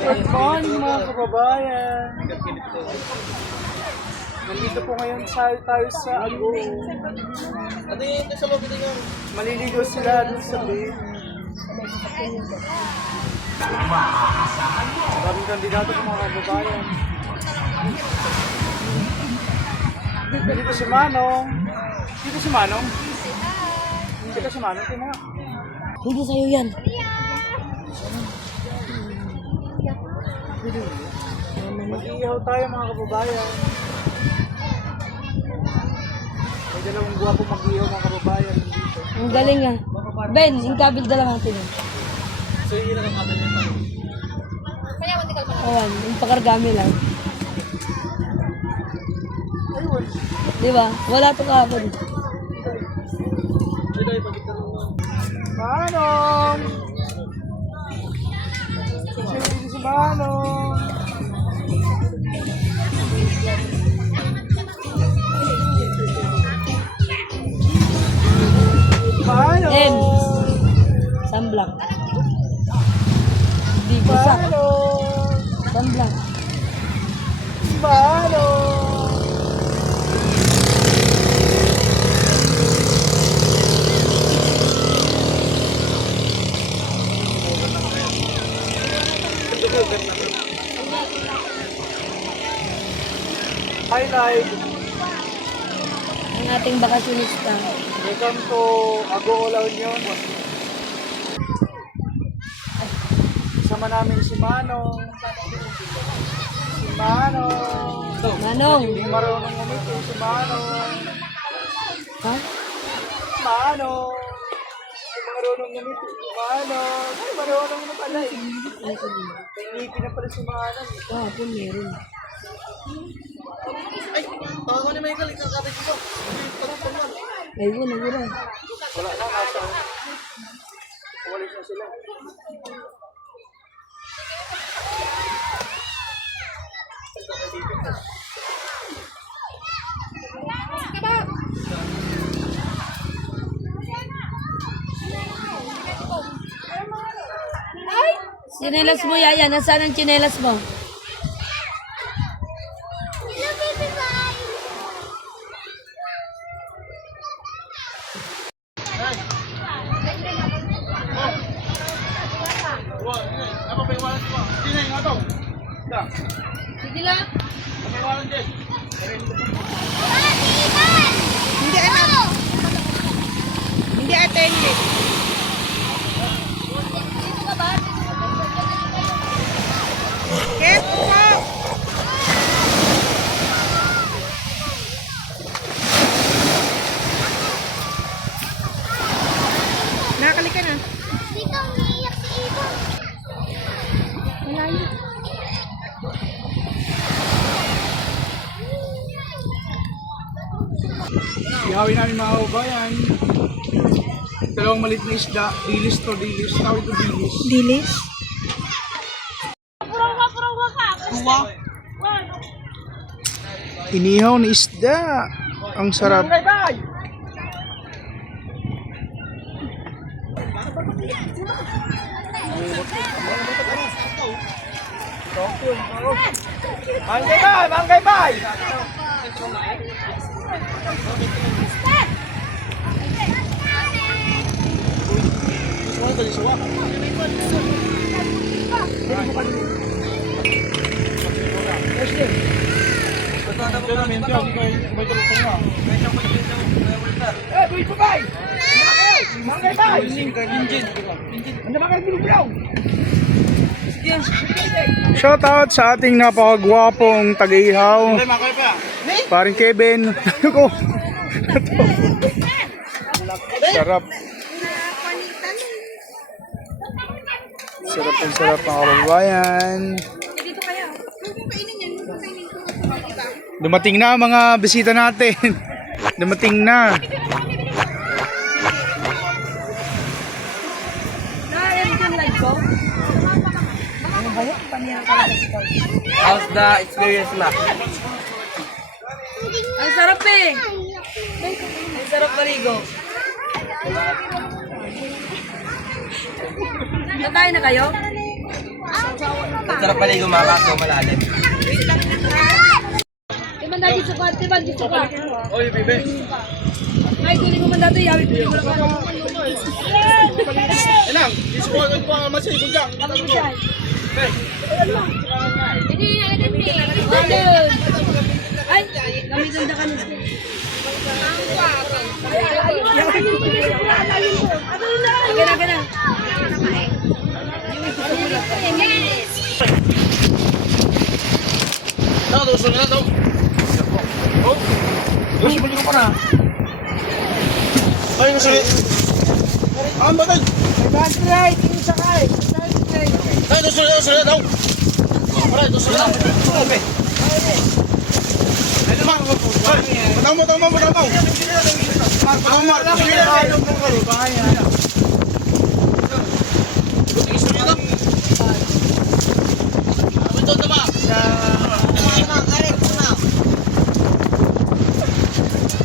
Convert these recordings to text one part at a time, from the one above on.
Good morning mga kababayan. Nandito po ngayon tayo sa Ago. Maliligo sila dun sa bay. Maraming kandidato po mga kababayan. Dito si Manong. Dito si Manong. Dito si Manong. Tingnan nga. Hindi sa'yo yan. Mag-iihaw tayo mga kababayan. May dalawang guwapo mag-iihaw mga kababayan dito. Ang galing ah. Ben, yung kabil dala natin. So yun ang kabil nito. Ayan, yung pakargami lang. Ayun. Di ba? Wala to kahapon. Manong! Sino si Manong? Manong! M. Sunblock. Di busak. Manong! Sunblock. Manong! Highlight. Ang ating bakasyonista. Welcome to Ago La Union. Kasama namin si Manong. Si Manong. Manong. Hindi marunong umito si Manong. Ha? Manong. Hindi marunong umito si Manong. Ay, marunong na pala eh. Ay, sabi. Hindi na pala si Manong. Kahapon meron. Ay, tawa ni Michael, ikakabit ko. Ayun, nagura. Wala na, nasa. Walis na sila. Chinelas mo, Yaya. Nasaan ang chinelas mo? Sige lang. Hindi anak. Hindi attended. Yes po. Nakakalik ka na. Dito, umiiyak si Ibon. Malayo. Ihawin namin mga kababayan. Dalawang malit na isda. Dilis to, dilis. Tawid to dilis. Dilis. Inihaw na isda. Ang sarap. Manggay bay! Manggay bay! Shout out sa ating napakagwapong taga-ihaw. Paring Kevin. Ko. Sarap. Sarap ang sarap mga kababayan. Dumating na mga bisita natin. Dumating na. How's the experience na? Ang sarap eh. Ang sarap marigo. Natayin na kayo? Sarap paligo mga kaso malalim. Diba dati sa party ba? Dito ka. Oy, bebe. Ay, hindi mo man dati. Yawi ko lang. Enang, isport ko ang masay ko diyan. Hindi, Ayun. Ay, ganda ka nito. Gana. Daw, doon na daw. Oh. Doon mo ko na. Ay, nasulit. Ah, batay. Right, yung sakay. Ay, doon daw. Ay, doon na. Ay, naman ko. Matang mo.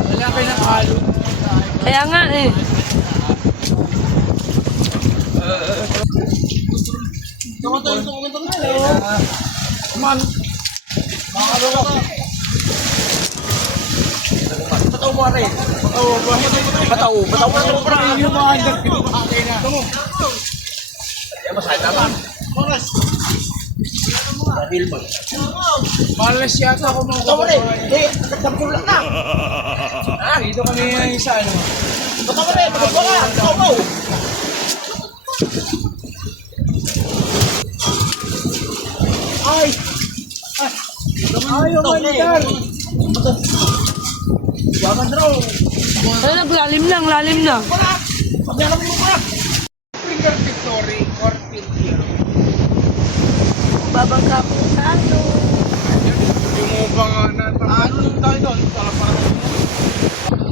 Wala kayo ng halo. Kaya nga eh. Man. Bataw mo rin. Bataw mo para. Yung mga handag ko. Tamo. Masaya naman. Malas. Malas yata ako mga. Bataw mo rin. Nagtapos lang na. Dito kami yung isa. Bataw mo rin. Bataw mo. Ay! Ayaw manitar! Yaman raw! Ay, lalim lang. Pagyalam mo pa! Finger victory or pinky. Babangka po sa ano. Yung mga na... Ano tayo doon? Parang